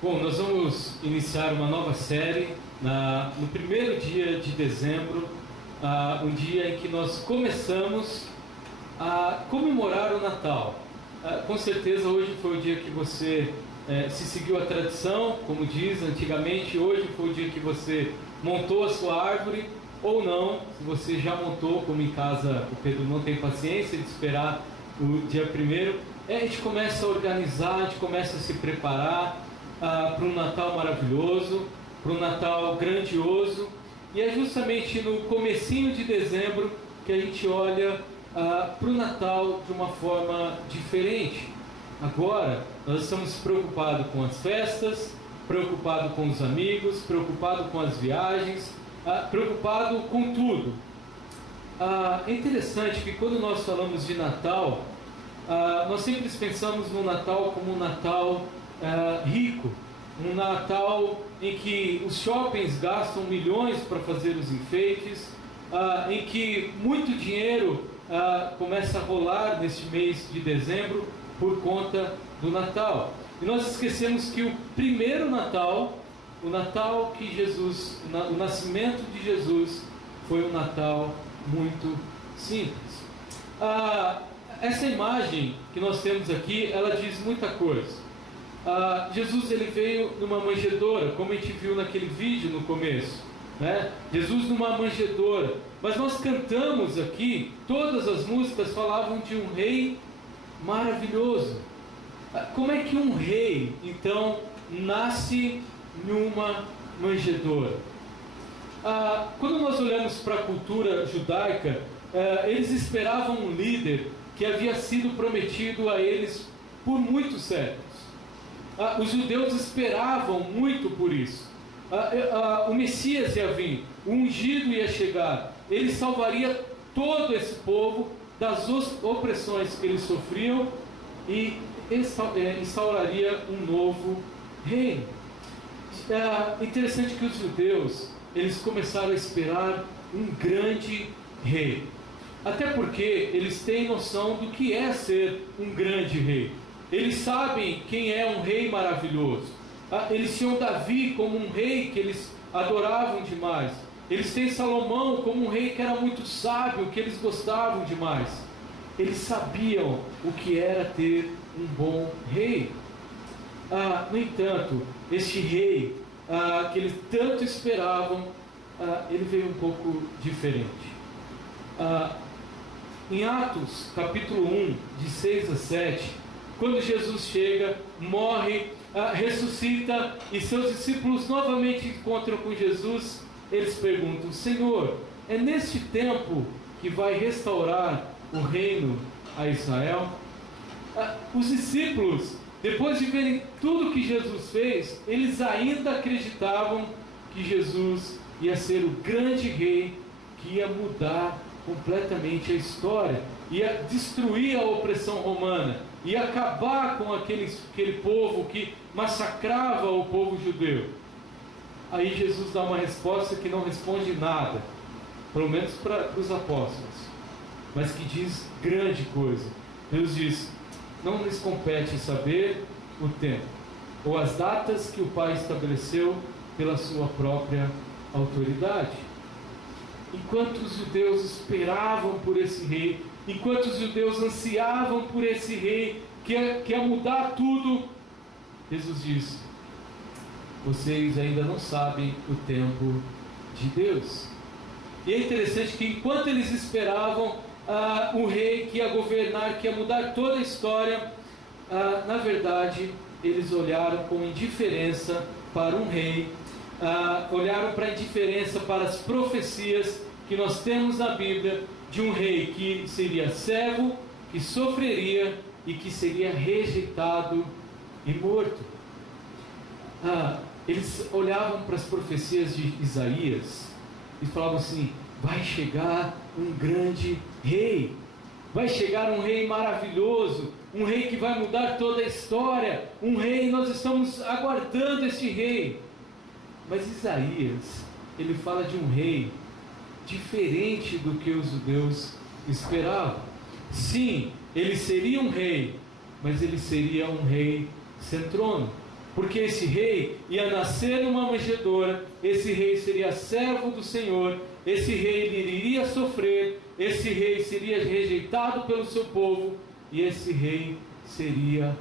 Bom, nós vamos iniciar uma nova série no primeiro dia de dezembro, um dia em que nós começamos a comemorar o Natal. Com certeza hoje foi o dia que você se seguiu a tradição, como diz antigamente. Hoje foi o dia que você montou a sua árvore, ou não, se você já montou, como em casa o Pedro não tem paciência de esperar o dia primeiro. A gente começa a organizar, a gente começa a se preparar para um Natal maravilhoso, para um Natal grandioso, e é justamente no comecinho de dezembro que a gente olha para o Natal de uma forma diferente. Agora nós estamos preocupados com as festas, preocupados com os amigos, preocupados com as viagens, preocupados com tudo. É interessante que quando nós falamos de Natal, nós sempre pensamos no Natal como um Natal rico, um Natal em que os shoppings gastam milhões para fazer os enfeites, em que muito dinheiro começa a rolar neste mês de dezembro por conta do Natal. E nós esquecemos que o primeiro Natal, o Natal que Jesus, o nascimento de Jesus, foi um Natal muito simples. Essa imagem que nós temos aqui, ela diz muita coisa. Jesus ele veio numa manjedoura, como a gente viu naquele vídeo no começo, né? Jesus numa manjedoura. Mas nós cantamos aqui, todas as músicas falavam de um rei maravilhoso. Como é que um rei então nasce numa manjedoura? Quando nós olhamos para a cultura judaica, eles esperavam um líder que havia sido prometido a eles por muitos séculos. Os judeus esperavam muito por isso. O Messias ia vir, o ungido ia chegar. Ele salvaria todo esse povo das opressões que eles sofriam e instauraria um novo reino. É interessante que os judeus eles começaram a esperar um grande rei. Até porque eles têm noção do que é ser um grande rei. Eles sabem quem é um rei maravilhoso. Eles tinham Davi como um rei que eles adoravam demais. Eles têm Salomão como um rei que era muito sábio, que eles gostavam demais. Eles sabiam o que era ter um bom rei. No entanto, este rei que eles tanto esperavam, ele veio um pouco diferente. Em Atos capítulo 1, de 6 a 7, quando Jesus chega, morre, ressuscita e seus discípulos novamente encontram com Jesus, eles perguntam: Senhor, é neste tempo que vai restaurar o reino a Israel? Os discípulos, depois de verem tudo que Jesus fez, eles ainda acreditavam que Jesus ia ser o grande rei que ia mudar completamente a história, ia destruir a opressão romana, ia acabar com aquele povo que massacrava o povo judeu. Aí Jesus dá uma resposta que não responde nada, pelo menos para os apóstolos, mas que diz grande coisa. Deus diz: não lhes compete saber o tempo ou as datas que o Pai estabeleceu pela sua própria autoridade. Enquanto os judeus esperavam por esse rei, enquanto os judeus ansiavam por esse rei que ia mudar tudo, Jesus diz: vocês ainda não sabem o tempo de Deus. E é interessante que enquanto eles esperavam o rei que ia governar, que ia mudar toda a história, na verdade eles olharam com indiferença para um rei, olharam para a indiferença para as profecias que nós temos na Bíblia de um rei que seria cego, que sofreria e que seria rejeitado e morto. Eles olhavam para as profecias de Isaías e falavam assim: vai chegar um grande rei, vai chegar um rei maravilhoso, um rei que vai mudar toda a história, um rei, nós estamos aguardando este rei. Mas Isaías, ele fala de um rei diferente do que os judeus esperavam. Sim, ele seria um rei, mas ele seria um rei sem trono. porque esse rei ia nascer numa manjedoura, esse rei seria servo do Senhor, esse rei iria sofrer, esse rei seria rejeitado pelo seu povo, e esse rei seria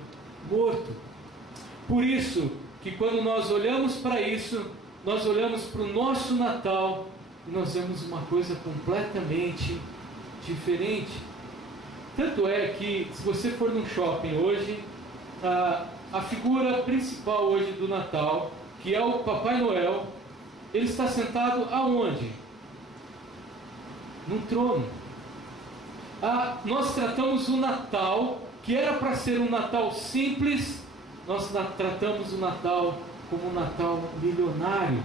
morto. Por isso que quando nós olhamos para isso, nós olhamos para o nosso Natal e nós vemos uma coisa completamente diferente. Tanto é que, se você for num shopping hoje, a figura principal hoje do Natal, que é o Papai Noel, ele está sentado aonde? Num trono. Nós tratamos o Natal, que era para ser um Natal simples, nós tratamos o Natal como um Natal milionário.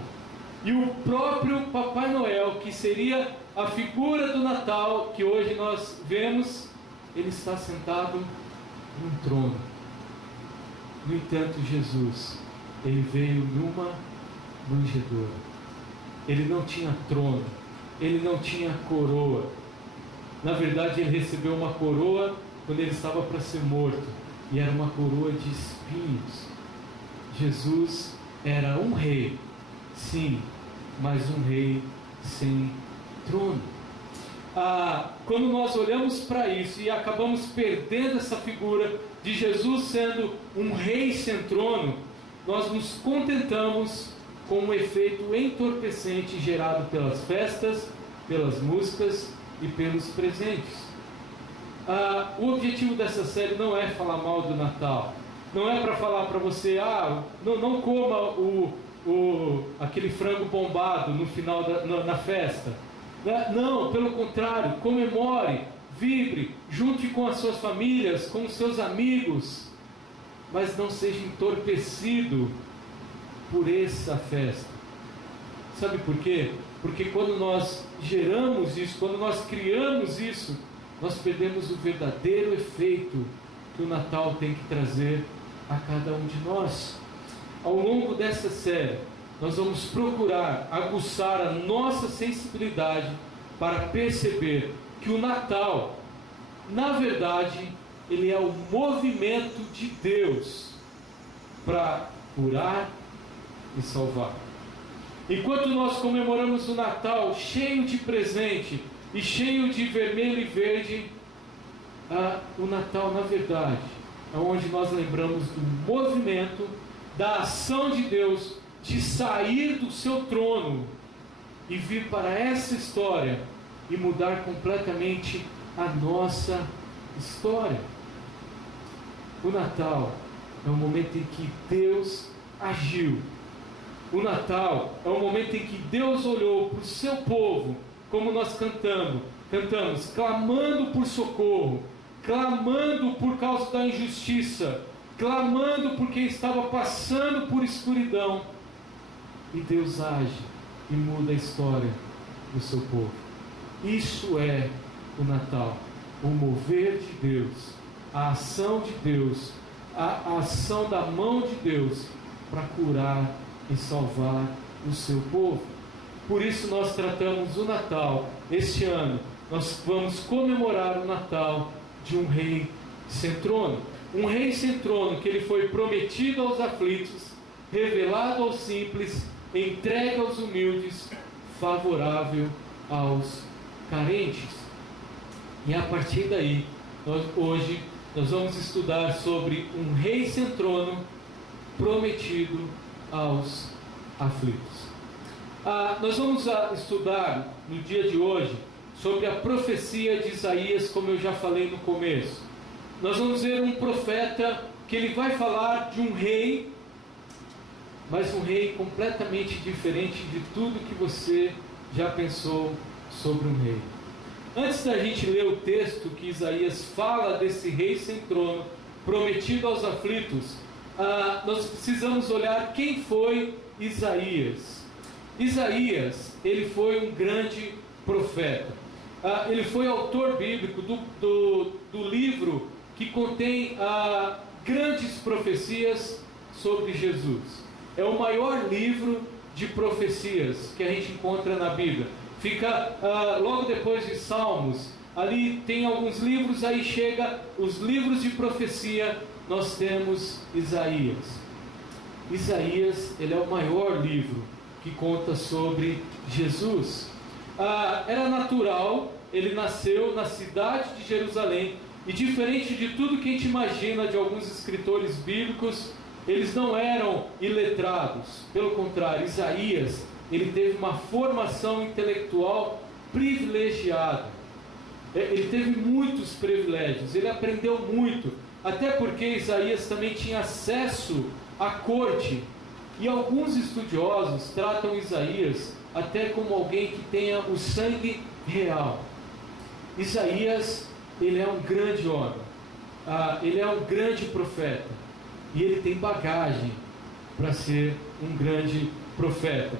E o próprio Papai Noel, que seria a figura do Natal que hoje nós vemos, ele está sentado num trono. No entanto, Jesus, ele veio numa manjedoura. Ele não tinha trono, ele não tinha coroa. Na verdade, ele recebeu uma coroa quando ele estava para ser morto, e era uma coroa de espinhos. Jesus era um rei, sim, mas um rei sem trono. Quando nós olhamos para isso e acabamos perdendo essa figura de Jesus sendo um rei sem trono, nós nos contentamos com um efeito entorpecente gerado pelas festas, pelas músicas e pelos presentes. O objetivo dessa série não é falar mal do Natal, não é para falar para você, não coma aquele frango bombado no final na festa. Não, pelo contrário, comemore, vibre, junte com as suas famílias, com os seus amigos, mas não seja entorpecido por essa festa. Sabe por quê? Porque quando nós geramos isso, quando nós criamos isso, nós perdemos o verdadeiro efeito que o Natal tem que trazer a cada um de nós. Ao longo dessa série, nós vamos procurar aguçar a nossa sensibilidade para perceber que o Natal, na verdade, ele é o movimento de Deus para curar e salvar. Enquanto nós comemoramos o Natal cheio de presente e cheio de vermelho e verde, o Natal, na verdade, é onde nós lembramos do movimento, da ação de Deus de sair do seu trono e vir para essa história e mudar completamente a nossa história. O Natal é o momento em que Deus agiu. O Natal é o momento em que Deus olhou para o seu povo, como nós cantamos, clamando por socorro, clamando por causa da injustiça, clamando porque estava passando por escuridão. E Deus age e muda a história do seu povo. Isso é o Natal, o mover de Deus, a ação de Deus, a ação da mão de Deus para curar e salvar o seu povo. Por isso nós tratamos o Natal, este ano, nós vamos comemorar o Natal de um rei sem trono. Um rei sem trono que ele foi prometido aos aflitos, revelado aos simples, entregue aos humildes, favorável aos carentes. E a partir daí, hoje nós vamos estudar sobre um rei sem trono prometido aos aflitos. Nós vamos estudar no dia de hoje sobre a profecia de Isaías, como eu já falei no começo. Nós vamos ver um profeta que ele vai falar de um rei, mas um rei completamente diferente de tudo que você já pensou sobre um rei. Antes da gente ler o texto que Isaías fala desse rei sem trono, prometido aos aflitos, nós precisamos olhar quem foi Isaías. Isaías, ele foi um grande profeta. Ele foi autor bíblico do livro que contém grandes profecias sobre Jesus. É o maior livro de profecias que a gente encontra na Bíblia. Fica logo depois de Salmos. Ali tem alguns livros, aí chega os livros de profecia, nós temos Isaías. Isaías, ele é o maior livro que conta sobre Jesus. Era natural, ele nasceu na cidade de Jerusalém, e diferente de tudo que a gente imagina de alguns escritores bíblicos, eles não eram iletrados. Pelo contrário, Isaías, ele teve uma formação intelectual privilegiada. Ele teve muitos privilégios, ele aprendeu muito, até porque Isaías também tinha acesso à corte. E alguns estudiosos tratam Isaías até como alguém que tenha o sangue real. Isaías, ele é um grande homem, ele é um grande profeta, e ele tem bagagem para ser um grande profeta.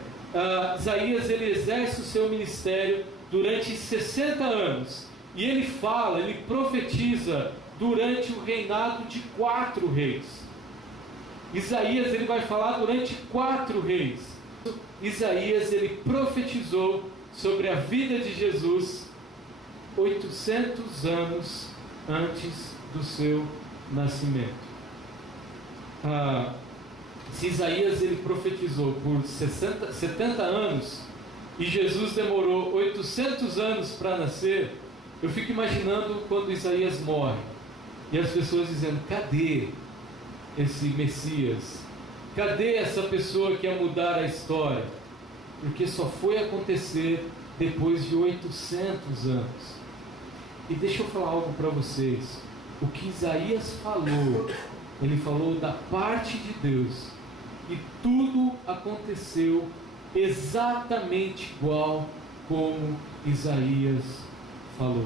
Isaías, ele exerce o seu ministério durante 60 anos, e ele fala, ele profetiza durante o reinado de 4 reis. Isaías, ele vai falar durante 4 reis. Isaías, ele profetizou sobre a vida de Jesus 800 anos antes do seu nascimento. Se Isaías, ele profetizou por 70 anos e Jesus demorou 800 anos para nascer, eu fico imaginando quando Isaías morre e as pessoas dizendo: cadê esse Messias? Cadê essa pessoa que ia mudar a história? Porque só foi acontecer depois de 800 anos. E deixa eu falar algo para vocês. O que Isaías falou, ele falou da parte de Deus, e tudo aconteceu exatamente igual como Isaías falou.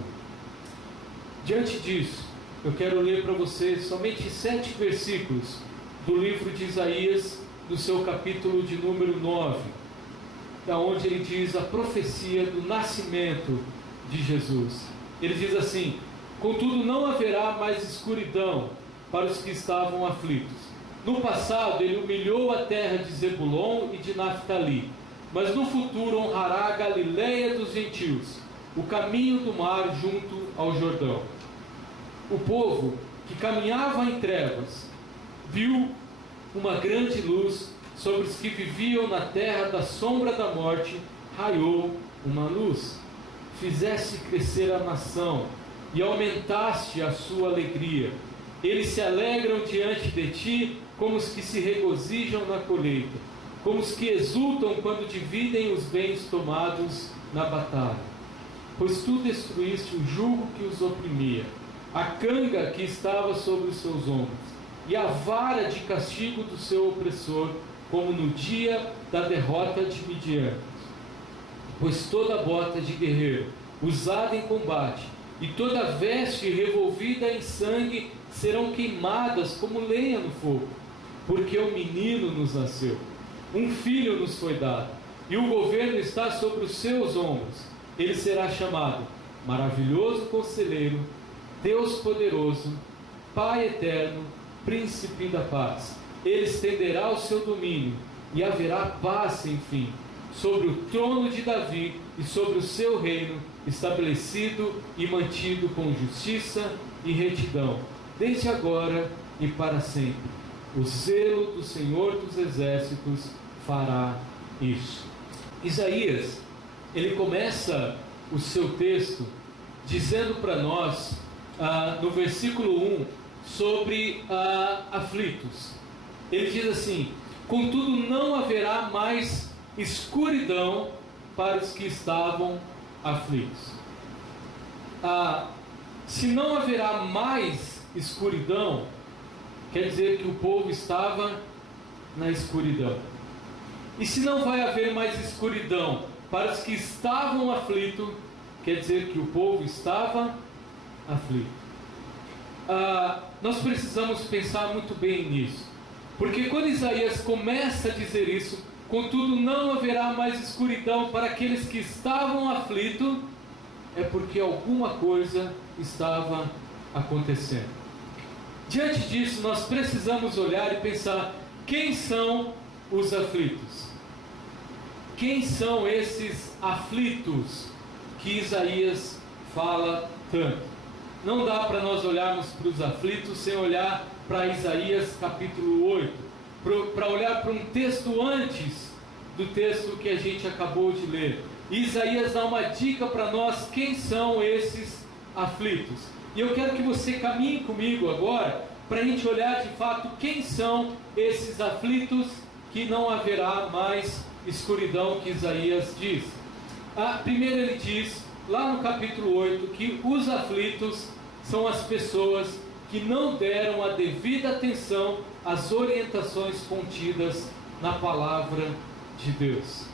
Diante disso, eu quero ler para vocês somente 7 versículos do livro de Isaías, do seu capítulo de número 9, onde ele diz a profecia do nascimento de Jesus. Ele diz assim: contudo não haverá mais escuridão para os que estavam aflitos. No passado ele humilhou a terra de Zebulon e de Naftali, mas no futuro honrará a Galileia dos gentios, o caminho do mar junto ao Jordão. O povo que caminhava em trevas viu uma grande luz, sobre os que viviam na terra da sombra da morte raiou uma luz. Fizeste crescer a nação e aumentaste a sua alegria. Eles se alegram diante de ti como os que se regozijam na colheita, como os que exultam quando dividem os bens tomados na batalha. Pois tu destruíste o jugo que os oprimia, a canga que estava sobre os seus ombros, e a vara de castigo do seu opressor, como no dia da derrota de Midian. Pois toda bota de guerreiro usada em combate e toda veste revolvida em sangue serão queimadas como lenha no fogo, porque um menino nos nasceu, um filho nos foi dado, e o governo está sobre os seus ombros. Ele será chamado Maravilhoso Conselheiro, Deus Poderoso, Pai Eterno, Príncipe da Paz. Ele estenderá o seu domínio e haverá paz sem fim sobre o trono de Davi e sobre o seu reino, estabelecido e mantido com justiça e retidão, desde agora e para sempre. O zelo do Senhor dos Exércitos fará isso. Isaías, ele começa o seu texto dizendo para nós, no versículo 1, sobre aflitos. Ele diz assim: contudo não haverá mais escuridão para os que estavam aflitos. Se não haverá mais escuridão, quer dizer que o povo estava na escuridão. E se não vai haver mais escuridão para os que estavam aflitos, quer dizer que o povo estava aflito. Nós precisamos pensar muito bem nisso, porque quando Isaías começa a dizer isso, contudo não haverá mais escuridão para aqueles que estavam aflitos, é porque alguma coisa estava acontecendo. Diante disso, nós precisamos olhar e pensar: quem são os aflitos? Quem são esses aflitos que Isaías fala tanto? Não dá para nós olharmos para os aflitos sem olhar para Isaías capítulo 8, para olhar para um texto antes do texto que a gente acabou de ler. E Isaías dá uma dica para nós quem são esses aflitos. E eu quero que você caminhe comigo agora para a gente olhar de fato quem são esses aflitos, que não haverá mais escuridão, que Isaías diz. Primeiro ele diz, lá no capítulo 8, que os aflitos são as pessoas que não deram a devida atenção às orientações contidas na palavra de Deus.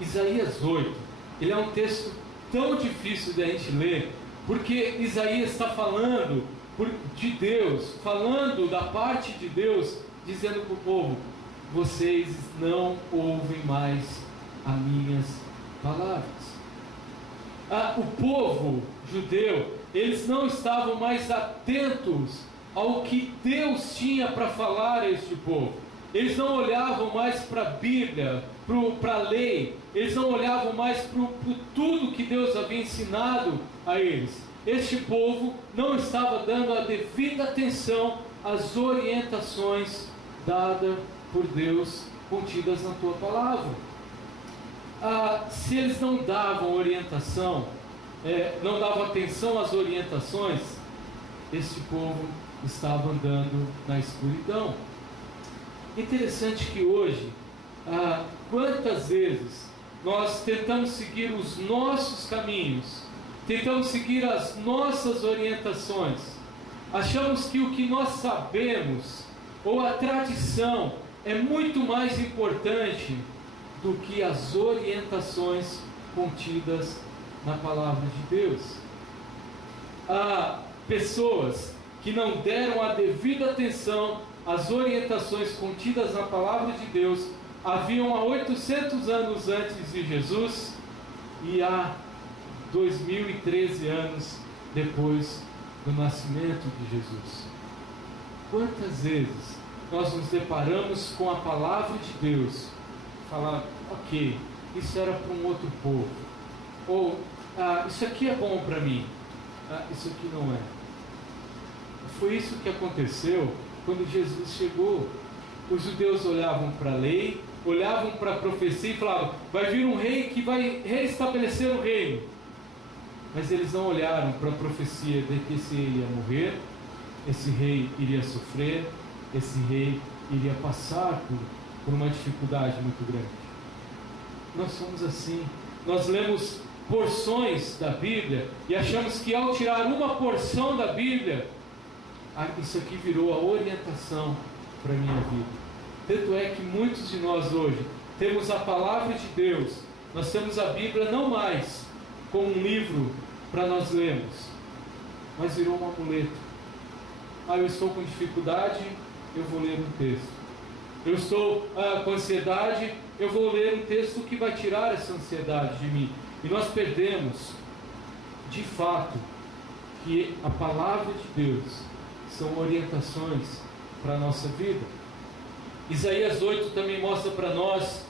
Isaías 8, ele é um texto tão difícil de a gente ler, porque Isaías está falando de Deus, falando da parte de Deus, dizendo para o povo: vocês não ouvem mais as minhas palavras. O povo judeu, eles não estavam mais atentos ao que Deus tinha para falar a este povo. Eles não olhavam mais para a Bíblia, para a lei. Eles não olhavam mais para tudo que Deus havia ensinado a eles. Este povo não estava dando a devida atenção às orientações dadas por Deus, contidas na tua palavra. Se eles não davam orientação, não davam atenção às orientações, este povo estava andando na escuridão. Interessante que hoje, quantas vezes nós tentamos seguir os nossos caminhos, tentamos seguir as nossas orientações, achamos que o que nós sabemos, ou a tradição, é muito mais importante do que as orientações contidas na palavra de Deus. Há pessoas que não deram a devida atenção às orientações contidas na palavra de Deus, haviam há 800 anos antes de Jesus e há 2013 anos depois do nascimento de Jesus. Quantas vezes nós nos deparamos com a palavra de Deus, falar: ok, isso era para um outro povo, ou isso aqui é bom para mim, isso aqui não é. Foi isso que aconteceu quando Jesus chegou. Os judeus olhavam para a lei, olhavam para a profecia e falavam: vai vir um rei que vai reestabelecer o reino. Mas eles não olharam para a profecia de que esse rei ia morrer, esse rei iria sofrer, esse rei iria passar por uma dificuldade muito grande. Nós somos assim. Nós lemos porções da Bíblia e achamos que ao tirar uma porção da Bíblia, isso aqui virou a orientação para a minha vida. Tanto é que muitos de nós hoje temos a palavra de Deus, nós temos a Bíblia não mais como um livro para nós lermos, mas virou um amuleto. Eu estou com dificuldade, eu vou ler um texto. Eu estou com ansiedade, eu vou ler um texto que vai tirar essa ansiedade de mim. E nós perdemos, de fato, que a palavra de Deus são orientações para a nossa vida. Isaías 8 também mostra para nós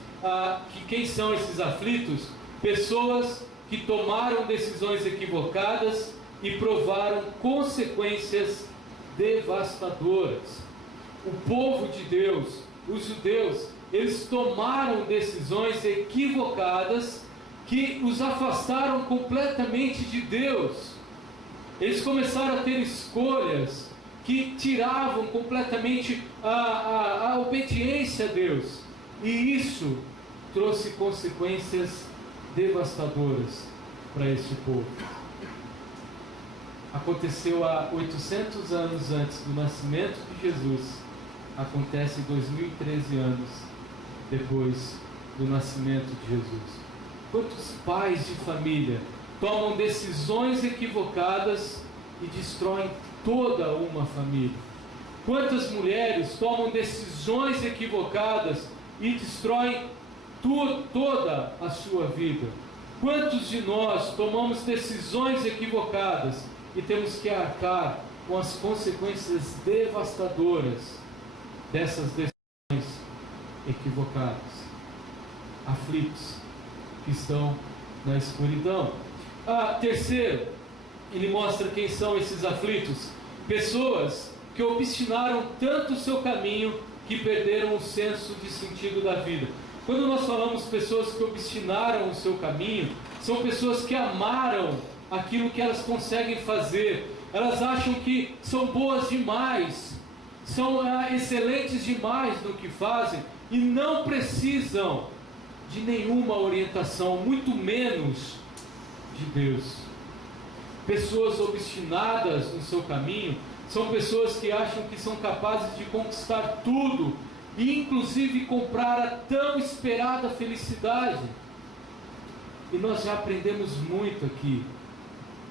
que quem são esses aflitos? Pessoas que tomaram decisões equivocadas e provaram consequências devastadoras. O povo de Deus, os judeus, eles tomaram decisões equivocadas que os afastaram completamente de Deus. Eles começaram a ter escolhas que tiravam completamente a obediência a Deus. E isso trouxe consequências devastadoras para este povo. Aconteceu há 800 anos antes do nascimento de Jesus. Acontece 2013 anos depois do nascimento de Jesus. Quantos pais de família tomam decisões equivocadas e destroem toda uma família? Quantas mulheres tomam decisões equivocadas e destroem toda a sua vida? Quantos de nós tomamos decisões equivocadas e temos que arcar com as consequências devastadoras dessas decisões equivocadas? Aflitos que estão na escuridão. Terceiro, ele mostra quem são esses aflitos: pessoas que obstinaram tanto o seu caminho que perderam o senso de sentido da vida. Quando nós falamos pessoas que obstinaram o seu caminho, são pessoas que amaram aquilo que elas conseguem fazer. Elas acham que são boas demais, são excelentes demais no que fazem e não precisam de nenhuma orientação, muito menos de Deus. Pessoas obstinadas no seu caminho são pessoas que acham que são capazes de conquistar tudo e inclusive comprar a tão esperada felicidade. E nós já aprendemos muito aqui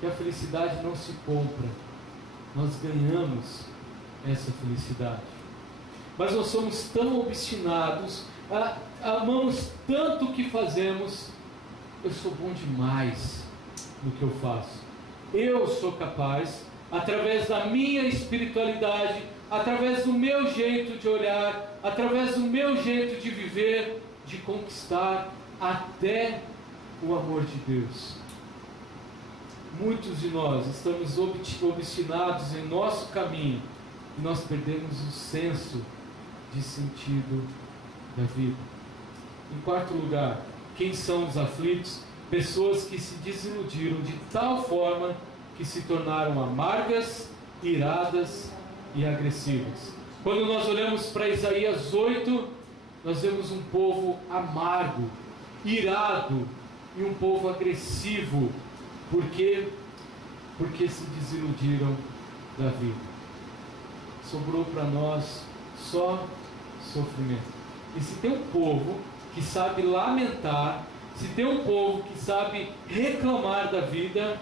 que a felicidade não se compra, nós ganhamos essa felicidade. Mas nós somos tão obstinados, amamos tanto o que fazemos. Eu sou bom demais no que eu faço. Eu sou capaz, através da minha espiritualidade, através do meu jeito de olhar, através do meu jeito de viver, de conquistar até o amor de Deus. Muitos de nós estamos obstinados em nosso caminho e nós perdemos o senso de sentido da vida. Em quarto lugar, quem são os aflitos? Pessoas que se desiludiram de tal forma que se tornaram amargas, iradas e agressivas. Quando nós olhamos para Isaías 8, nós vemos um povo amargo, irado e um povo agressivo. Por quê? Porque se desiludiram da vida. Sobrou para nós só sofrimento. E se tem um povo que sabe lamentar, se tem um povo que sabe reclamar da vida,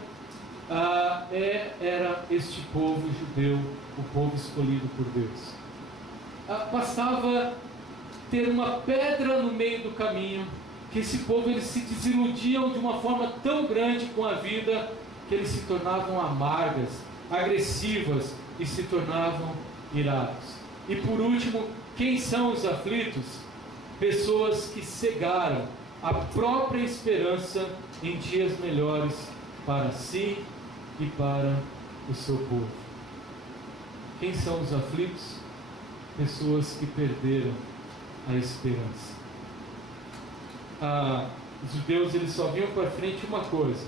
era este povo judeu, o povo escolhido por Deus. Bastava ter uma pedra no meio do caminho, que esse povo eles se desiludiam de uma forma tão grande com a vida, que eles se tornavam amargas, agressivas e se tornavam irados. E por último, quem são os aflitos? Pessoas que cegaram a própria esperança em dias melhores para si e para o seu povo. Quem são os aflitos? Pessoas que perderam a esperança. Os judeus eles só viam para frente uma coisa: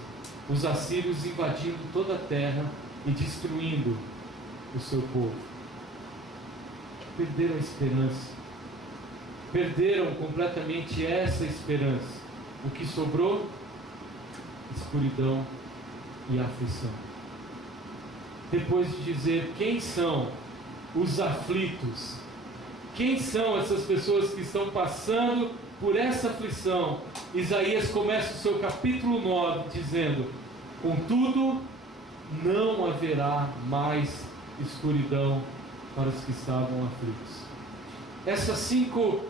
os assírios invadindo toda a terra e destruindo o seu povo. Perderam a esperança, perderam completamente essa esperança. O que sobrou? Escuridão e aflição. Depois de dizer quem são os aflitos, quem são essas pessoas que estão passando por essa aflição, Isaías começa o seu capítulo 9 dizendo: contudo, não haverá mais escuridão para os que estavam aflitos. Essas 5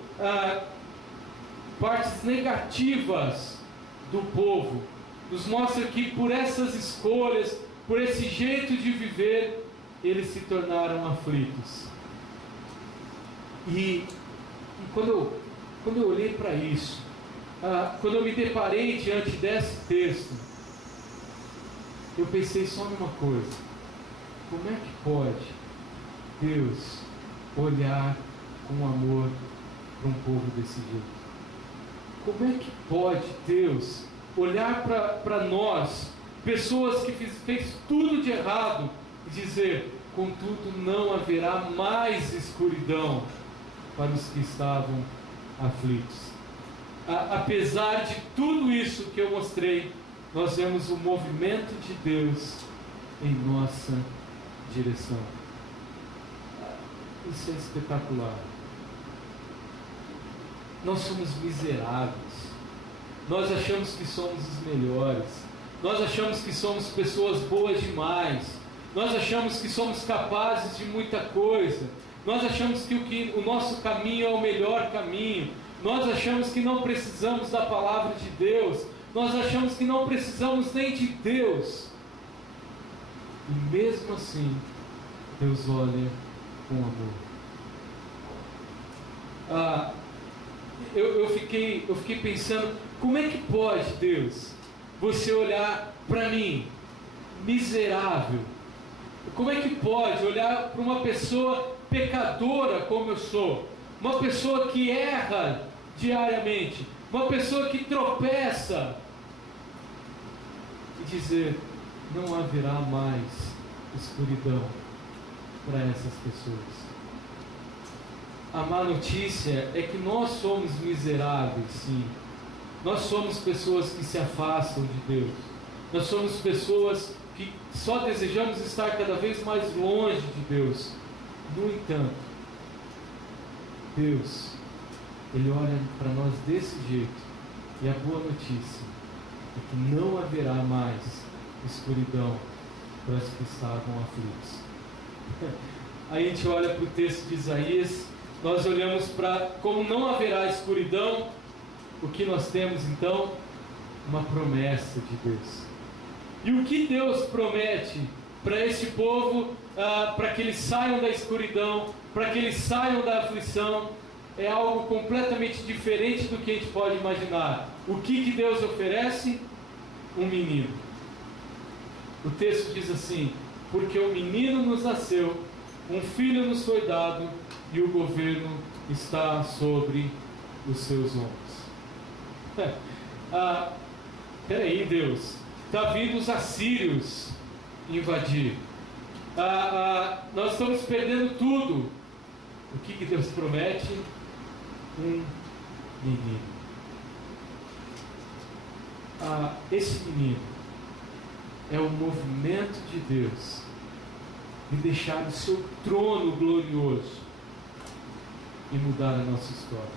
partes negativas do povo nos mostra que por essas escolhas, por esse jeito de viver, eles se tornaram aflitos. E quando eu olhei para isso, quando eu me deparei diante desse texto, eu pensei só numa coisa: como é que pode Deus olhar com amor para um povo desse jeito? Como é que pode Deus olhar para nós, pessoas que fez tudo de errado, e dizer: contudo não haverá mais escuridão para os que estavam aflitos? Apesar de tudo isso que eu mostrei, nós vemos o movimento de Deus em nossa direção. Isso é espetacular. Nós somos miseráveis. Nós achamos que somos os melhores. Nós achamos que somos pessoas boas demais. Nós achamos que somos capazes de muita coisa. Nós achamos que o nosso caminho é o melhor caminho. Nós achamos que não precisamos da palavra de Deus. Nós achamos que não precisamos nem de Deus. E mesmo assim, Deus olha com amor. Eu fiquei pensando: como é que pode, Deus, você olhar para mim, miserável? Como é que pode olhar para uma pessoa pecadora como eu sou, uma pessoa que erra diariamente, uma pessoa que tropeça, e dizer: não haverá mais escuridão para essas pessoas. A má notícia é que nós somos miseráveis, sim. Nós somos pessoas que se afastam de Deus. Nós somos pessoas que só desejamos estar cada vez mais longe de Deus. No entanto, Deus, Ele olha para nós desse jeito. E a boa notícia é que não haverá mais escuridão para os que estavam aflitos. Aí a gente olha para o texto de Isaías, nós olhamos para como não haverá escuridão. O que nós temos então? Uma promessa de Deus. E o que Deus promete para esse povo, para que eles saiam da escuridão, para que eles saiam da aflição, é algo completamente diferente do que a gente pode imaginar. O que Deus oferece? Um menino. O texto diz assim: porque um menino nos nasceu, um filho nos foi dado, e o governo está sobre os seus ombros. Peraí, Deus, está vindo os assírios invadir. Nós estamos perdendo tudo. O que Deus promete? Um menino. Esse menino é o movimento de Deus de deixar o seu trono glorioso e mudar a nossa história.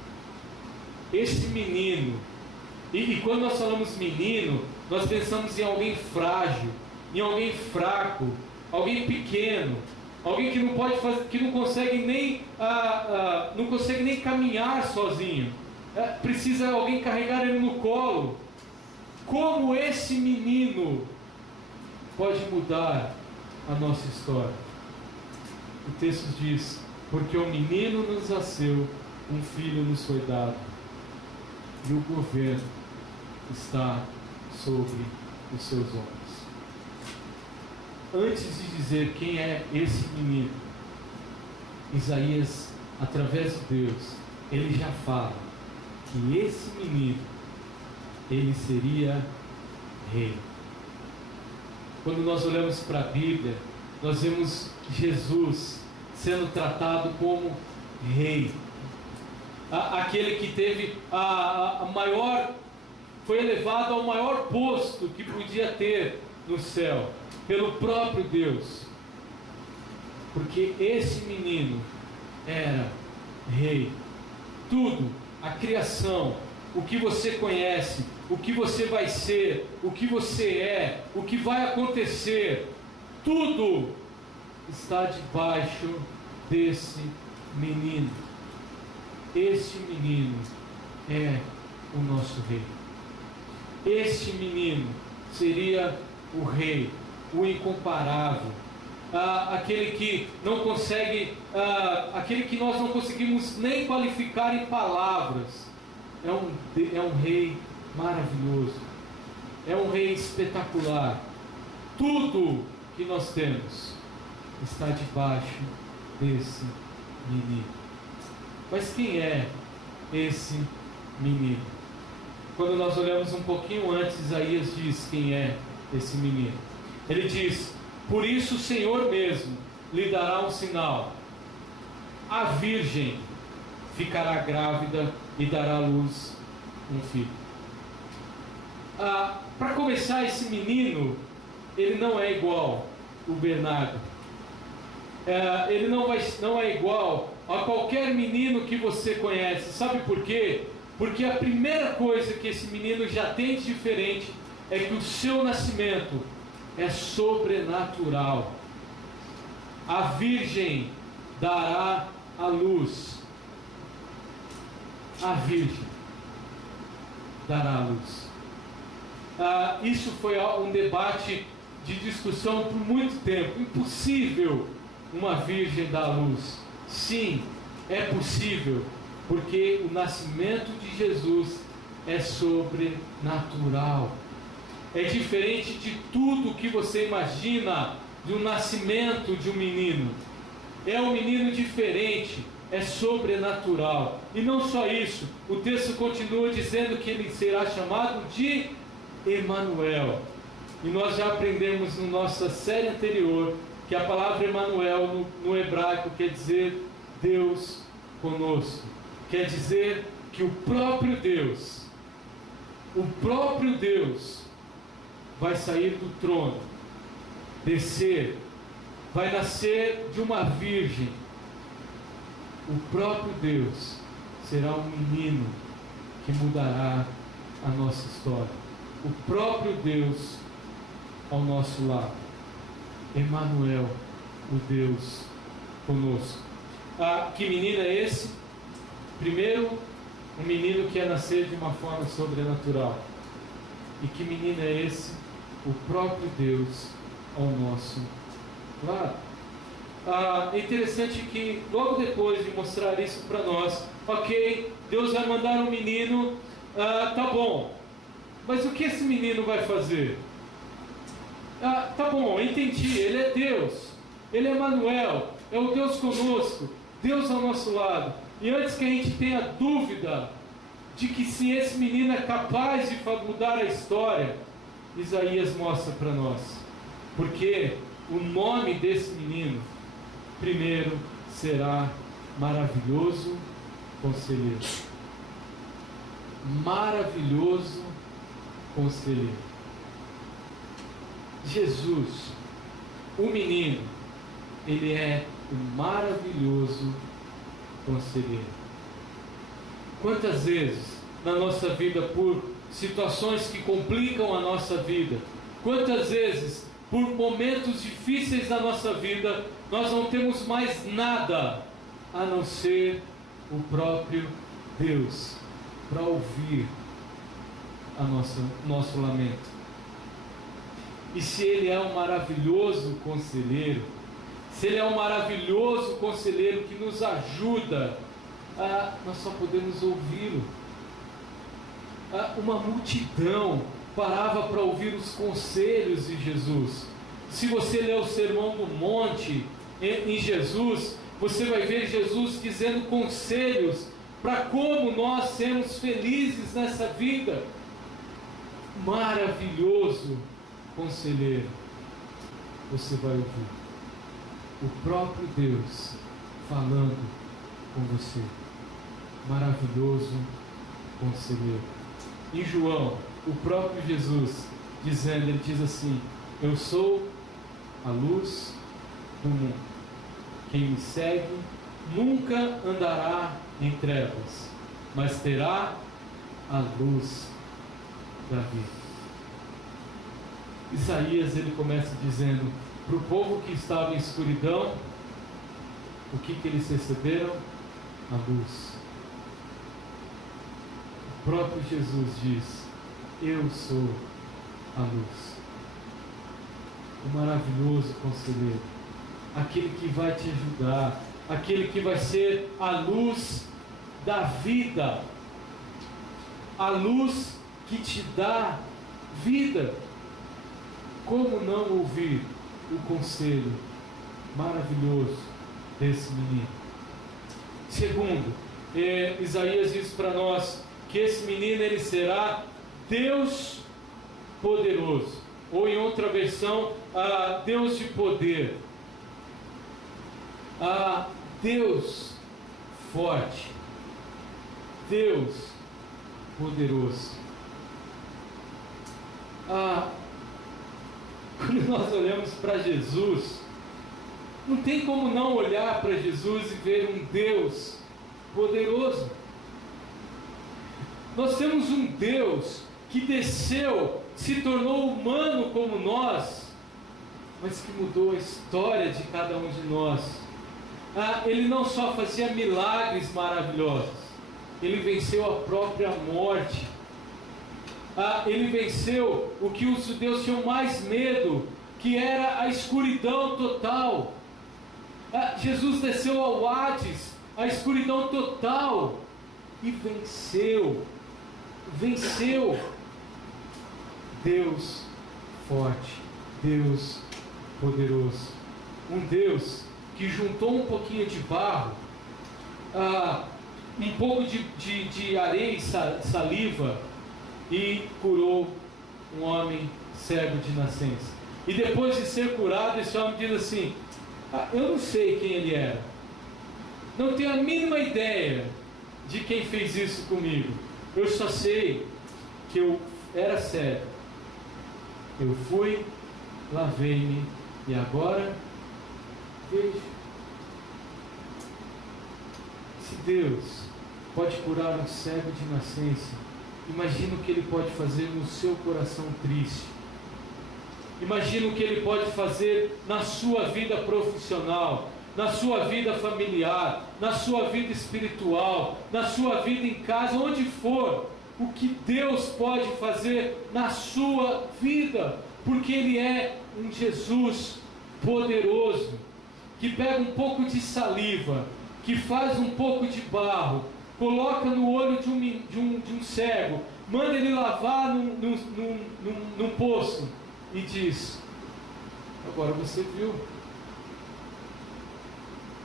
Esse menino, e quando nós falamos menino, nós pensamos em alguém frágil, em alguém fraco, alguém pequeno, alguém que não pode fazer, que não consegue nem caminhar sozinho. Precisa alguém carregar ele no colo. Como esse menino pode mudar a nossa história? O texto diz: porque um menino nos nasceu, um filho nos foi dado, e o governo está sobre os seus ombros. Antes de dizer quem é esse menino, Isaías, através de Deus, ele já fala que esse menino, ele seria rei. Quando nós olhamos para a Bíblia, nós vemos Jesus sendo tratado como rei. Aquele que teve a maior, foi elevado ao maior posto que podia ter no céu, pelo próprio Deus. Porque esse menino era rei. Tudo, a criação, o que você conhece, o que você vai ser, o que você é, o que vai acontecer, tudo está debaixo desse menino. Este menino é o nosso rei. Este menino seria o rei, o incomparável, aquele que não consegue, aquele que nós não conseguimos nem qualificar em palavras. É um rei maravilhoso, é um rei espetacular. Tudo que nós temos está debaixo desse menino. Mas quem é esse menino? Quando nós olhamos um pouquinho antes, Isaías diz quem é esse menino. Ele diz: por isso o Senhor mesmo lhe dará um sinal. A virgem ficará grávida e dará à luz um filho. Para começar, esse menino, ele não é igual o Bernardo. Ele não é igual a qualquer menino que você conhece. Sabe por quê? Porque a primeira coisa que esse menino já tem de diferente é que o seu nascimento é sobrenatural. A virgem dará à luz. A virgem dará à luz. Isso foi um debate de discussão por muito tempo. Impossível uma virgem dar à luz. Sim, é possível, porque o nascimento de Jesus é sobrenatural. É diferente de tudo que você imagina do nascimento de um menino. É um menino diferente. é sobrenatural. E não só isso, o texto continua dizendo que ele será chamado de Emanuel. E nós já aprendemos na nossa série anterior que a palavra Emanuel no hebraico quer dizer Deus conosco. Quer dizer que o próprio Deus vai sair do trono, descer, vai nascer de uma virgem. O próprio Deus será um menino que mudará a nossa história. O próprio Deus ao nosso lado. Emanuel, o Deus conosco. Que menino é esse? Primeiro, um menino que ia nascer de uma forma sobrenatural. E que menino é esse? O próprio Deus ao nosso lado. É interessante que logo depois de mostrar isso para nós, ok, Deus vai mandar um menino, tá bom, mas o que esse menino vai fazer? Tá bom, entendi, ele é Deus, ele é Emanuel, é o Deus conosco, Deus ao nosso lado. E antes que a gente tenha dúvida de que se esse menino é capaz de mudar a história, Isaías mostra para nós, porque o nome desse menino primeiro será Maravilhoso Conselheiro. Maravilhoso Conselheiro. Jesus, o menino, ele é o maravilhoso conselheiro. Quantas vezes na nossa vida, por situações que complicam a nossa vida, quantas vezes por momentos difíceis da nossa vida, nós não temos mais nada a não ser o próprio Deus para ouvir nosso lamento. E se Ele é um maravilhoso conselheiro, se Ele é um maravilhoso conselheiro que nos ajuda, nós só podemos ouvi-lo. Uma multidão parava para ouvir os conselhos de Jesus. Se você ler o Sermão do Monte em Jesus, você vai ver Jesus dizendo conselhos para como nós sermos felizes nessa vida. Maravilhoso conselheiro, você vai ouvir o próprio Deus falando com você. Maravilhoso conselheiro. Em João, o próprio Jesus dizendo, ele diz assim: eu sou a luz do mundo. Quem me segue nunca andará em trevas, mas terá a luz da vida. Isaías, ele começa dizendo para o povo que estava em escuridão, o que eles receberam? A luz. O próprio Jesus diz: eu sou a luz. O maravilhoso conselheiro, aquele que vai te ajudar, aquele que vai ser a luz da vida, a luz que te dá vida. Como não ouvir o conselho maravilhoso desse menino? Segundo, Isaías diz para nós que esse menino, ele será Deus poderoso, ou em outra versão, Deus de poder, Deus forte, Deus poderoso. Quando nós olhamos para Jesus, não tem como não olhar para Jesus e ver um Deus poderoso. Nós temos um Deus que desceu, se tornou humano como nós, mas que mudou a história de cada um de nós. Ele não só fazia milagres maravilhosos, ele venceu a própria morte. Ele venceu o que os judeus tinham mais medo, que era a escuridão total. Jesus desceu ao Hades, a escuridão total, e venceu. Deus forte, Deus poderoso, um Deus que juntou um pouquinho de barro um pouco de areia e saliva e curou um homem cego de nascença. E depois de ser curado, esse homem diz assim: eu não sei quem ele era, não tenho a mínima ideia de quem fez isso comigo, eu só sei que eu era cego, eu fui, lavei-me e agora vejo. Se Deus pode curar um cego de nascença, imagina o que Ele pode fazer no seu coração triste. Imagina o que Ele pode fazer na sua vida profissional, na sua vida familiar, na sua vida espiritual, na sua vida em casa, onde for. O que Deus pode fazer na sua vida, porque Ele é um Jesus poderoso, que pega um pouco de saliva, que faz um pouco de barro, coloca no olho de um cego, manda ele lavar num poço e diz: agora você viu.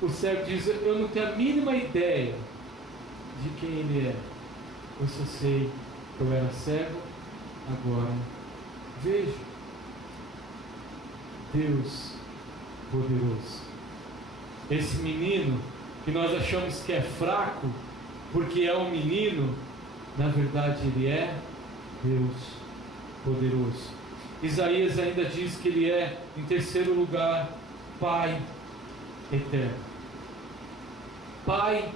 O cego diz: eu não tenho a mínima ideia de quem ele é, eu só sei que eu era cego, agora vejo. Deus poderoso. Esse menino que nós achamos que é fraco porque é um menino, na verdade ele é Deus poderoso. Isaías ainda diz que ele é, em terceiro lugar, Pai eterno. Pai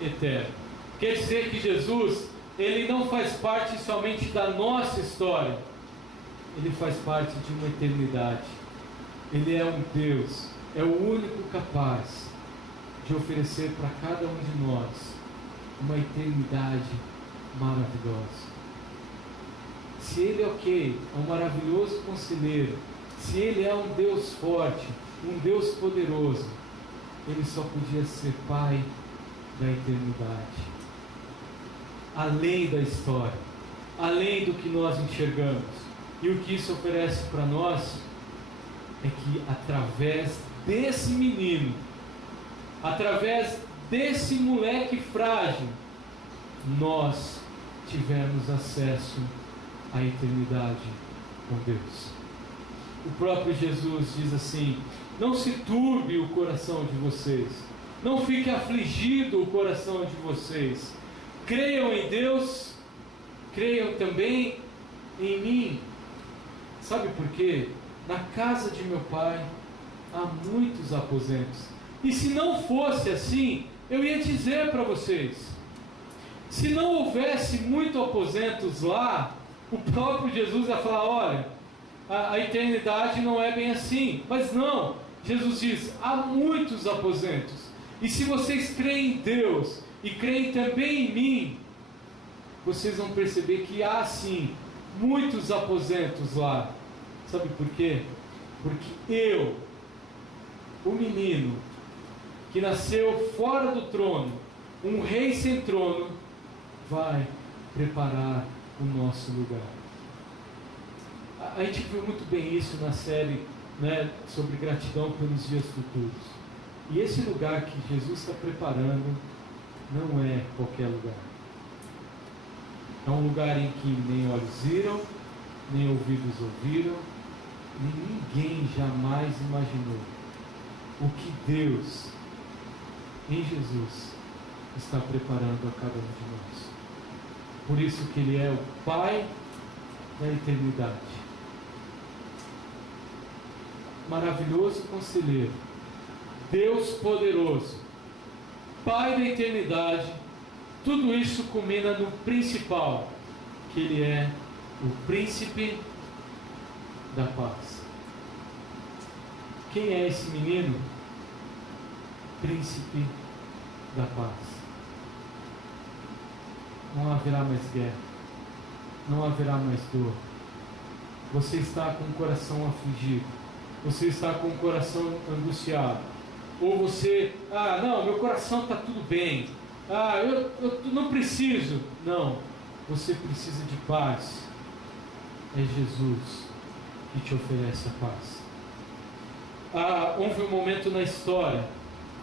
eterno. Quer dizer que Jesus, ele não faz parte somente da nossa história, ele faz parte de uma eternidade. Ele é um Deus, é o único capaz de oferecer para cada um de nós uma eternidade maravilhosa. Se Ele é um maravilhoso conselheiro, se Ele é um Deus forte, um Deus poderoso, Ele só podia ser Pai da eternidade, além da história, além do que nós enxergamos. E o que isso oferece para nós é que através desse menino, através desse moleque frágil, nós tivemos acesso à eternidade com Deus. O próprio Jesus diz assim: não se turbe o coração de vocês, não fique afligido o coração de vocês, creiam em Deus, creiam também em mim. Sabe por quê? Na casa de meu pai há muitos aposentos. E se não fosse assim, eu ia dizer para vocês. Se não houvesse muitos aposentos lá, o próprio Jesus ia falar: olha, a eternidade não é bem assim. Mas não, Jesus diz: há muitos aposentos. E se vocês creem em Deus e creem também em mim, vocês vão perceber que há sim muitos aposentos lá. Sabe por quê? Porque eu, o menino que nasceu fora do trono, um rei sem trono, vai preparar o nosso lugar. A gente viu muito bem isso na série, né, sobre gratidão pelos dias futuros. E esse lugar que Jesus está preparando não é qualquer lugar. É um lugar em que nem olhos viram, nem ouvidos ouviram, nem ninguém jamais imaginou o que Deus, em Jesus, está preparando a cada um de nós. Por isso que Ele é o Pai da eternidade. Maravilhoso conselheiro, Deus poderoso, Pai da eternidade. Tudo isso culmina no principal, que Ele é o príncipe da paz. Quem é esse menino? Príncipe da paz. Não haverá mais guerra, não haverá mais dor. Você está com o coração afligido, você está com o coração angustiado, ou você, não, meu coração está tudo bem, eu não preciso. Não, você precisa de paz. É Jesus que te oferece a paz. Houve um momento na história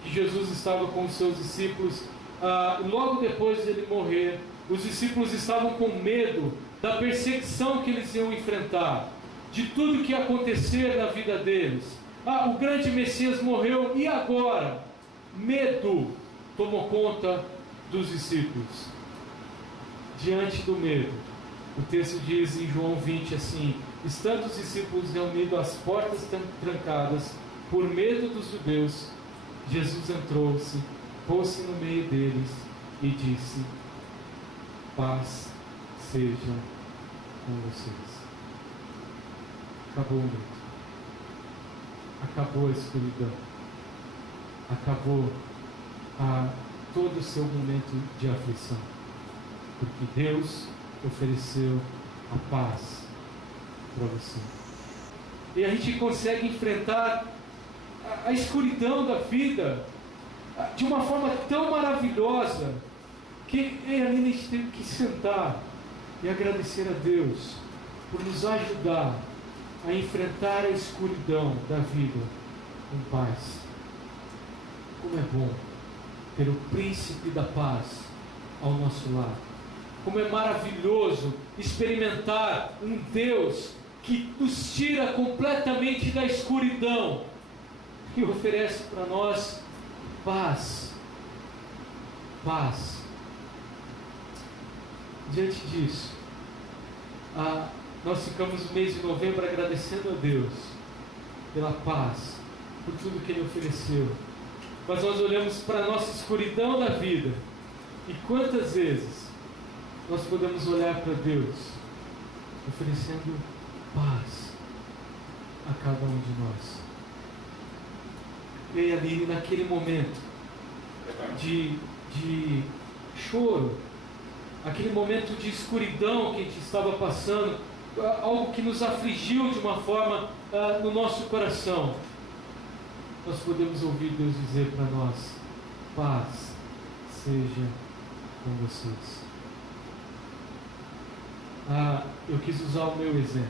que Jesus estava com os seus discípulos, logo depois de ele morrer, os discípulos estavam com medo da perseguição que eles iam enfrentar, de tudo que ia acontecer na vida deles. O grande Messias morreu, e agora? Medo tomou conta dos discípulos. Diante do medo, o texto diz em João 20 assim: estando os discípulos reunidos, as portas trancadas, por medo dos judeus, Jesus entrou-se, pôs-se no meio deles e disse: paz seja com vocês. Acabou o medo. Acabou a escuridão. Acabou todo o seu momento de aflição. Porque Deus ofereceu a paz para você. E a gente consegue enfrentar a escuridão da vida de uma forma tão maravilhosa que a gente teve que sentar e agradecer a Deus por nos ajudar a enfrentar a escuridão da vida com paz. Como é bom ter o príncipe da paz ao nosso lado. Como é maravilhoso experimentar um Deus que nos tira completamente da escuridão e oferece para nós paz. Paz. Diante disso, nós ficamos no mês de novembro agradecendo a Deus pela paz, por tudo que Ele ofereceu. Mas nós olhamos para a nossa escuridão da vida, e quantas vezes nós podemos olhar para Deus oferecendo paz a cada um de nós. E ali, naquele momento de choro, aquele momento de escuridão que a gente estava passando, algo que nos afligiu de uma forma no nosso coração, nós podemos ouvir Deus dizer para nós: paz seja com vocês. Eu quis usar o meu exemplo,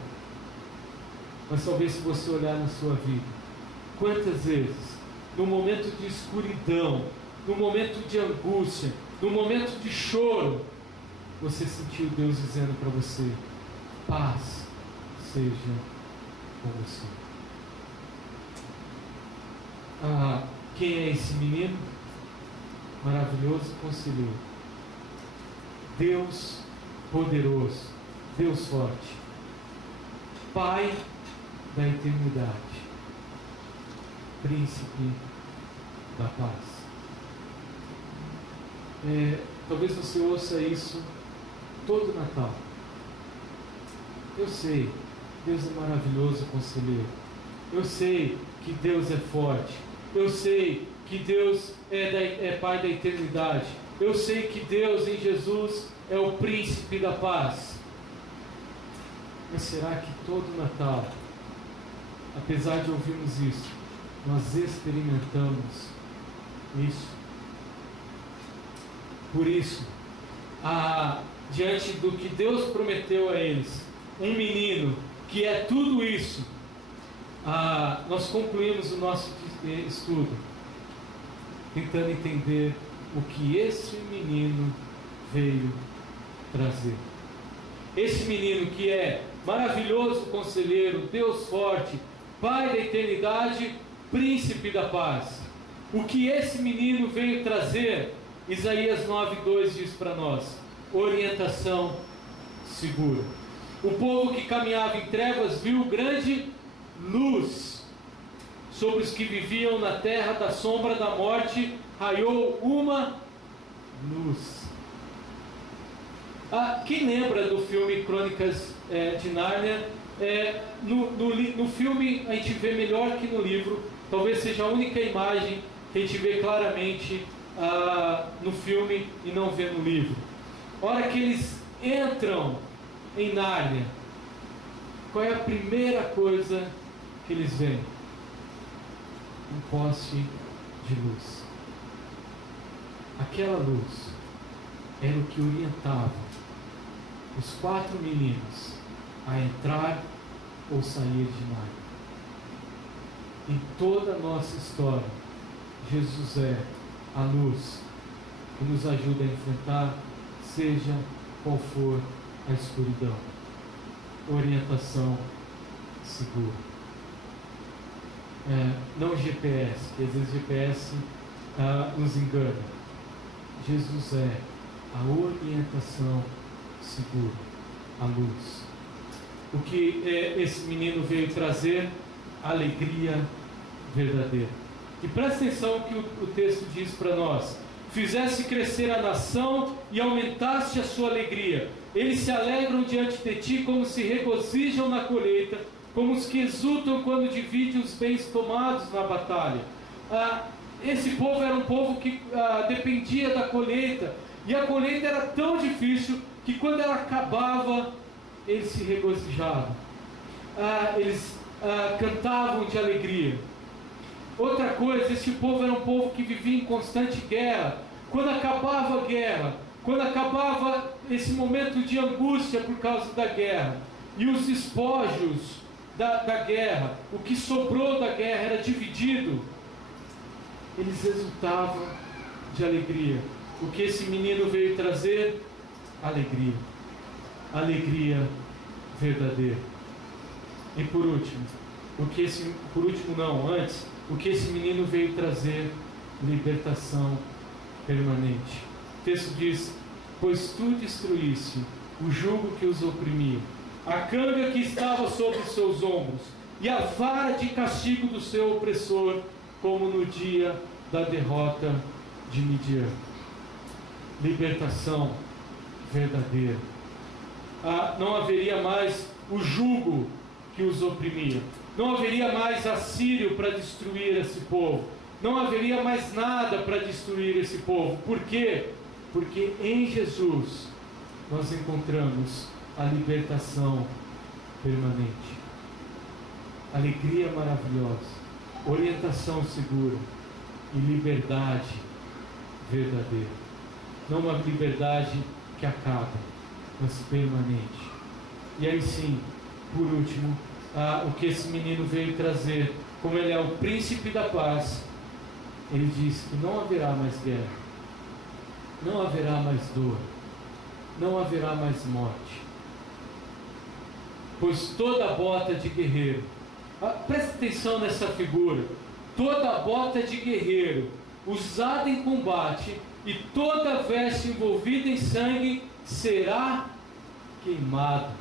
mas talvez, se você olhar na sua vida, quantas vezes, no momento de escuridão, no momento de angústia, no momento de choro, você sentiu Deus dizendo para você: paz seja com você. Quem é esse menino? Maravilhoso conselheiro, Deus poderoso, Deus forte, Pai da eternidade, Príncipe da paz. Talvez você ouça isso todo Natal. Eu sei, Deus é maravilhoso conselheiro. Eu sei que Deus é forte. Eu sei que Deus é Pai da eternidade. Eu sei que Deus em Jesus é o príncipe da paz. Mas será que todo Natal, apesar de ouvirmos isso, nós experimentamos isso? Por isso, diante do que Deus prometeu a eles, um menino que é tudo isso, nós concluímos o nosso estudo tentando entender o que esse menino veio trazer. Esse menino que é maravilhoso conselheiro, Deus forte, Pai da eternidade, Príncipe da paz. O que esse menino veio trazer? Isaías 9:2 diz para nós: orientação segura. O povo que caminhava em trevas viu grande luz. Sobre os que viviam na terra da sombra da morte raiou uma luz. Quem lembra do filme Crônicas de Nárnia? No filme a gente vê melhor que no livro. Talvez seja a única imagem que a gente vê claramente no filme e não vê no livro. A hora que eles entram em Nárnia, qual é a primeira coisa que eles veem? Um poste de luz. Aquela luz era o que orientava os 4 meninos a entrar ou sair de Nárnia. Em toda a nossa história, Jesus é a luz que nos ajuda a enfrentar, seja qual for a escuridão. Orientação segura. Não GPS, que às vezes GPS nos engana. Jesus é a orientação segura, a luz. O que esse menino veio trazer? Alegria verdadeira. E presta atenção que o texto diz para nós: fizesse crescer a nação e aumentasse a sua alegria. Eles se alegram diante de ti, como se regozijam na colheita, como os que exultam quando dividem os bens tomados na batalha. Esse povo era um povo que dependia da colheita, e a colheita era tão difícil que quando ela acabava, eles se regozijavam, eles cantavam de alegria. Outra coisa, esse povo era um povo que vivia em constante guerra. Quando acabava a guerra, quando acabava esse momento de angústia por causa da guerra, e os despojos da guerra, o que sobrou da guerra era dividido, eles exultavam de alegria. O que esse menino veio trazer? Alegria. Alegria verdadeira. E por último, antes, o que esse menino veio trazer? Libertação permanente. O texto diz: pois tu destruísse o jugo que os oprimia, a canga que estava sobre os seus ombros, e a vara de castigo do seu opressor, como no dia da derrota de Midian. Libertação verdadeira. Não haveria mais o jugo que os oprimia. Não haveria mais assírio para destruir esse povo. Não haveria mais nada para destruir esse povo. Por quê? Porque em Jesus nós encontramos a libertação permanente. Alegria maravilhosa, orientação segura e liberdade verdadeira. Não uma liberdade que acaba, mas permanente. E aí sim, por último, o que esse menino veio trazer, como ele é o príncipe da paz, ele diz que não haverá mais guerra, não haverá mais dor, não haverá mais morte, pois toda bota de guerreiro, presta atenção nessa figura, toda bota de guerreiro usada em combate e toda veste envolvida em sangue será queimada.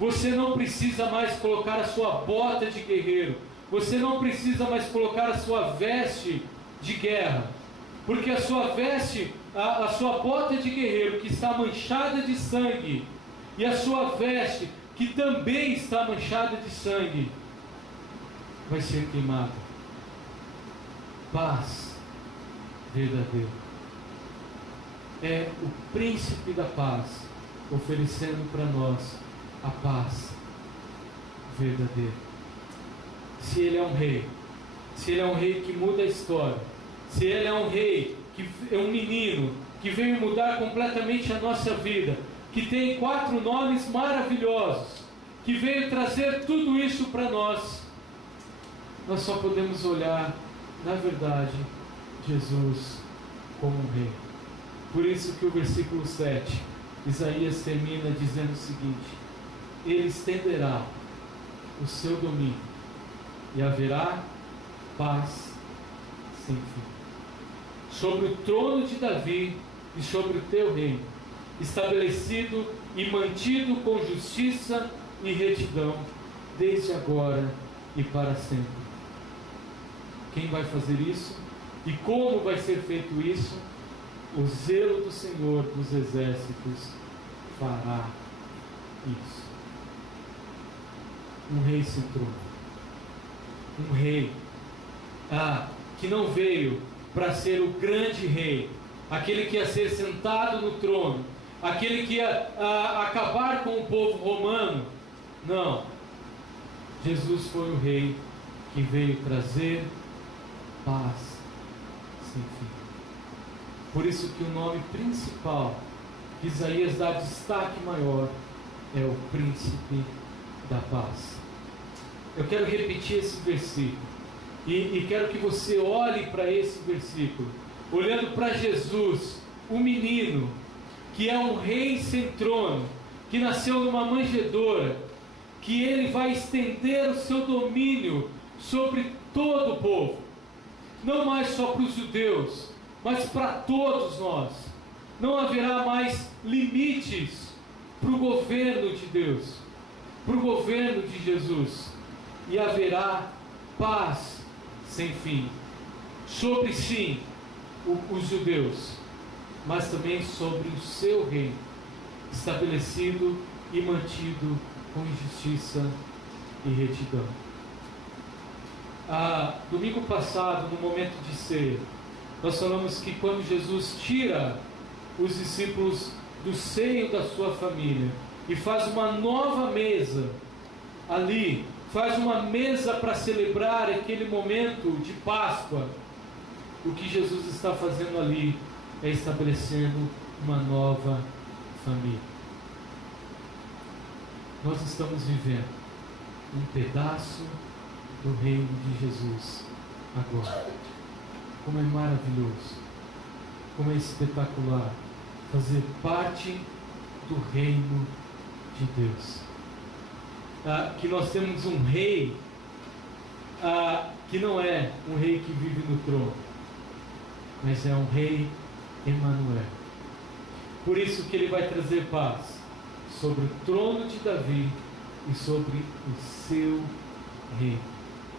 Você não precisa mais colocar a sua bota de guerreiro, você não precisa mais colocar a sua veste de guerra, porque a sua veste, a sua bota de guerreiro que está manchada de sangue, e a sua veste que também está manchada de sangue, vai ser queimada. Paz verdadeira. É o príncipe da paz oferecendo para nós a paz verdadeira. Se ele é um rei, se ele é um rei que muda a história, se ele é um rei que é um menino que veio mudar completamente a nossa vida, que tem 4 nomes maravilhosos, que veio trazer tudo isso para nós, nós só podemos olhar, na verdade, Jesus como um rei. Por isso que o versículo 7, Isaías termina dizendo o seguinte: ele estenderá o seu domínio e haverá paz sem fim sobre o trono de Davi e sobre o teu reino, estabelecido e mantido com justiça e retidão desde agora e para sempre. Quem vai fazer isso? E como vai ser feito isso? O zelo do Senhor dos exércitos fará isso. Um rei sem trono. Um rei que não veio para ser o grande rei, aquele que ia ser sentado no trono, aquele que ia acabar com o povo romano. Não. Jesus foi o rei que veio trazer paz sem fim. Por isso que o nome principal que Isaías dá destaque maior é o príncipe da paz. Eu quero repetir esse versículo. E quero que você olhe para esse versículo, olhando para Jesus, o menino, que é um rei sem trono, que nasceu numa manjedoura, que ele vai estender o seu domínio sobre todo o povo, não mais só para os judeus, mas para todos nós. Não haverá mais limites para o governo de Deus, para o governo de Jesus, e haverá paz sem fim sobre, sim, os judeus, mas também sobre o seu reino, estabelecido e mantido com justiça e retidão. Domingo passado, no momento de ceia, nós falamos que quando Jesus tira os discípulos do seio da sua família e faz uma nova mesa ali, faz uma mesa para celebrar aquele momento de Páscoa, o que Jesus está fazendo ali é estabelecendo uma nova família. Nós estamos vivendo um pedaço do reino de Jesus agora. Como é maravilhoso, como é espetacular fazer parte do reino de Deus. Que nós temos um rei que não é um rei que vive no trono, mas é um rei Emanuel. Por isso que ele vai trazer paz sobre o trono de Davi e sobre o seu reino,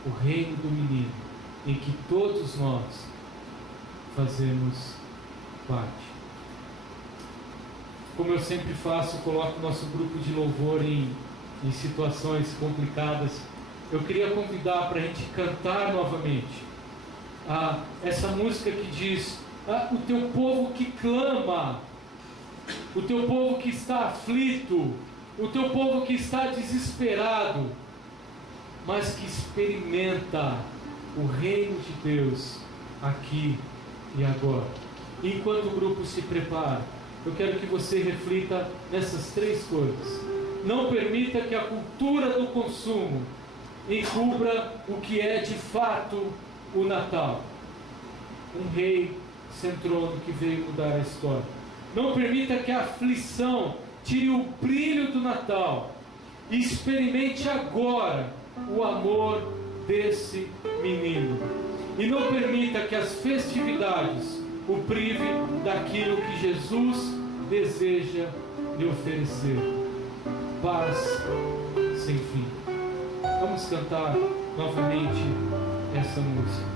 o reino do menino, em que todos nós fazemos parte. Como eu sempre faço, coloco o nosso grupo de louvor em situações complicadas. Eu queria convidar para a gente cantar novamente essa música que diz: o teu povo que clama, o teu povo que está aflito, o teu povo que está desesperado, mas que experimenta o reino de Deus aqui e agora. E enquanto o grupo se prepara, eu quero que você reflita nessas três coisas. Não permita que a cultura do consumo encubra o que é de fato o Natal. Um rei sem trono que veio mudar a história. Não permita que a aflição tire o brilho do Natal. E experimente agora o amor desse menino. E não permita que as festividades o privem daquilo que Jesus deseja lhe oferecer: paz sem fim. Vamos cantar novamente essa música.